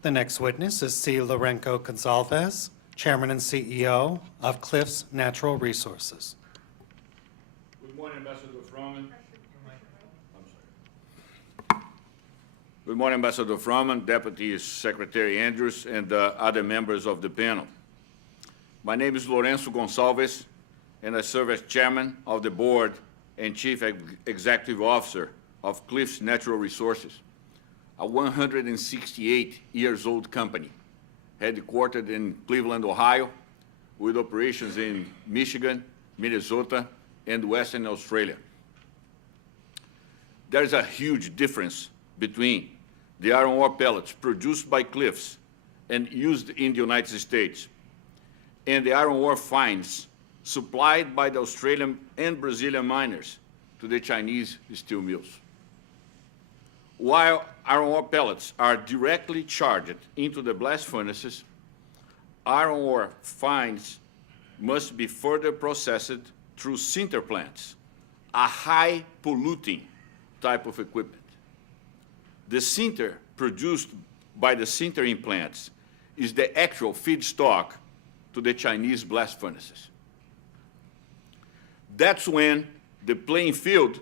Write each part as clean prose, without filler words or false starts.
The next witness is C. Lourenco Goncalves, Chairman and CEO of Cliffs Natural Resources. Good morning, Ambassador Froman. I'm sorry. Good morning, Ambassador Froman, Deputy Secretary Andrews, and other members of the panel. My name is Lourenco Goncalves, and I serve as Chairman of the Board and Chief Executive Officer of Cliffs Natural Resources, a 168-years-old company headquartered in Cleveland, Ohio, with operations in Michigan, Minnesota, and Western Australia. There's a huge difference between the iron ore pellets produced by Cliffs and used in the United States and the iron ore fines supplied by the Australian and Brazilian miners to the Chinese steel mills. While iron ore pellets are directly charged into the blast furnaces, iron ore fines must be further processed through sinter plants, a high polluting type of equipment. The sinter produced by the sintering plants is the actual feedstock to the Chinese blast furnaces. That's when the playing field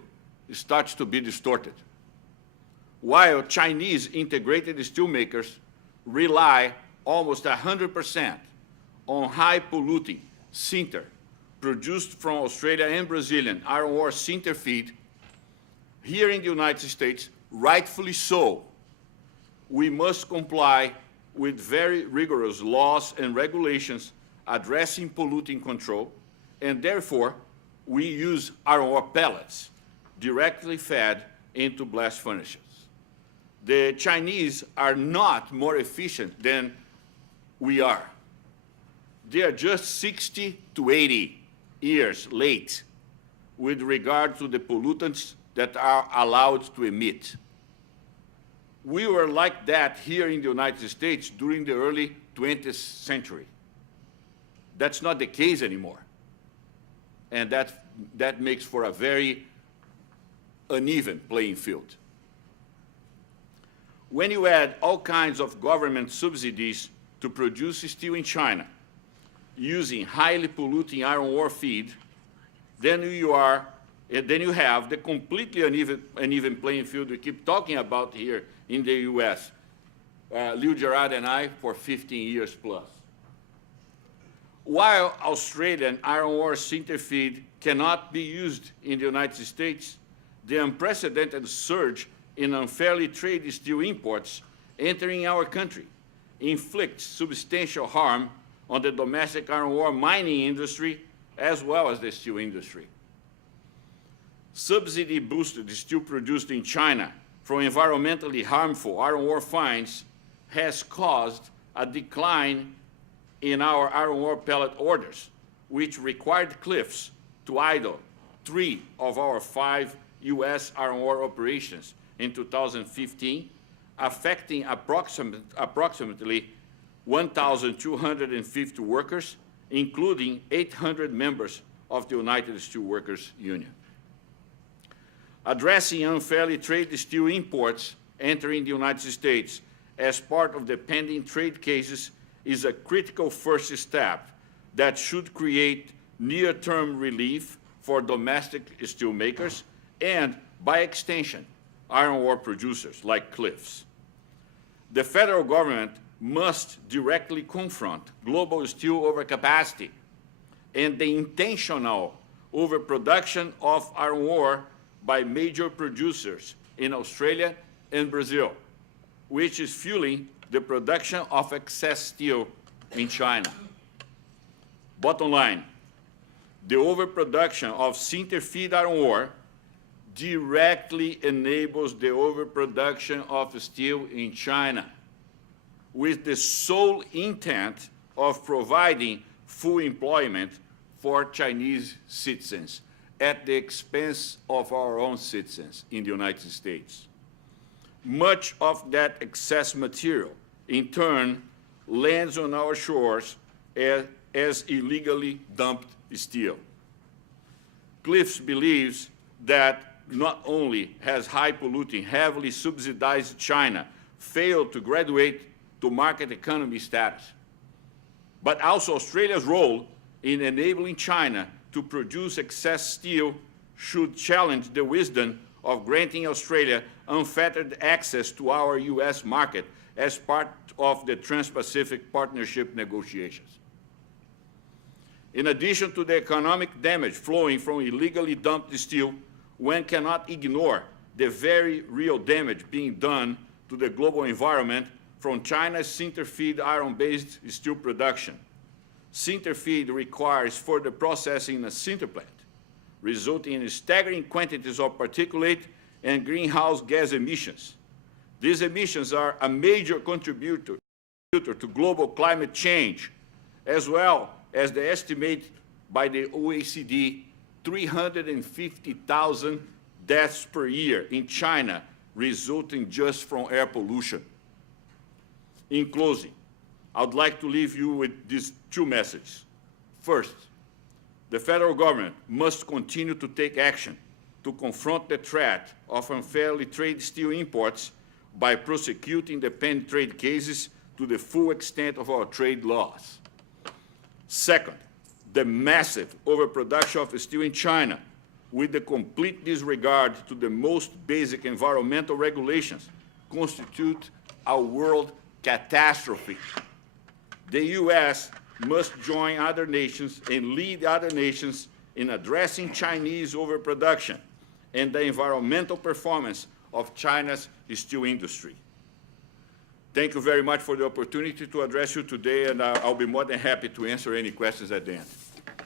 starts to be distorted. While Chinese integrated steelmakers rely almost 100% on high polluting sinter produced from Australia and Brazilian iron ore sinter feed, here in the United States, rightfully so, we must comply with very rigorous laws and regulations addressing polluting control, and therefore, we use iron ore pellets directly fed into blast furnaces. The Chinese are not more efficient than we are. They are just 60 to 80 years late with regard to the pollutants that are allowed to emit. We were like that here in the United States during the early 20th century. That's not the case anymore. And that makes for a very uneven playing field. When you add all kinds of government subsidies to produce steel in China using highly polluting iron ore feed, then you have the completely uneven playing field we keep talking about here in the U.S. Liu Gerard and I for 15 years plus. While Australian iron ore sinter feed cannot be used in the United States, the unprecedented surge in unfairly traded steel imports entering our country inflicts substantial harm on the domestic iron ore mining industry as well as the steel industry. Subsidy-boosted steel produced in China from environmentally harmful iron ore fines has caused a decline in our iron ore pellet orders, which required Cliffs to idle 3 of our 5 U.S. iron ore operations in 2015, affecting approximately 1,250 workers, including 800 members of the United Steelworkers Union. Addressing unfairly traded steel imports entering the United States as part of the pending trade cases is a critical first step that should create near-term relief for domestic steelmakers and, by extension, iron ore producers like Cliffs. The federal government must directly confront global steel overcapacity and the intentional overproduction of iron ore by major producers in Australia and Brazil, which is fueling the production of excess steel in China. Bottom line, the overproduction of sinter feed iron ore directly enables the overproduction of steel in China, with the sole intent of providing full employment for Chinese citizens at the expense of our own citizens in the United States. Much of that excess material, in turn, lands on our shores as illegally dumped steel. Cliffs believes that not only has high polluting, heavily subsidized China failed to graduate to market economy status, but also Australia's role in enabling China to produce excess steel should challenge the wisdom of granting Australia unfettered access to our U.S. market as part of the Trans-Pacific Partnership negotiations. In addition to the economic damage flowing from illegally dumped steel, one cannot ignore the very real damage being done to the global environment from China's sinter-feed iron-based steel production. Sinter-feed requires further processing in a sinter plant, resulting in staggering quantities of particulate and greenhouse gas emissions. These emissions are a major contributor to global climate change, as well as the estimate by the OECD 350,000 deaths per year in China resulting just from air pollution. In closing, I'd like to leave you with these two messages. First, the federal government must continue to take action to confront the threat of unfairly traded steel imports by prosecuting the pending trade cases to the full extent of our trade laws. Second, the massive overproduction of steel in China, with the complete disregard to the most basic environmental regulations, constitute a world catastrophe. The U.S. must join other nations and lead other nations in addressing Chinese overproduction and the environmental performance of China's steel industry. Thank you very much for the opportunity to address you today, and I'll be more than happy to answer any questions at the end.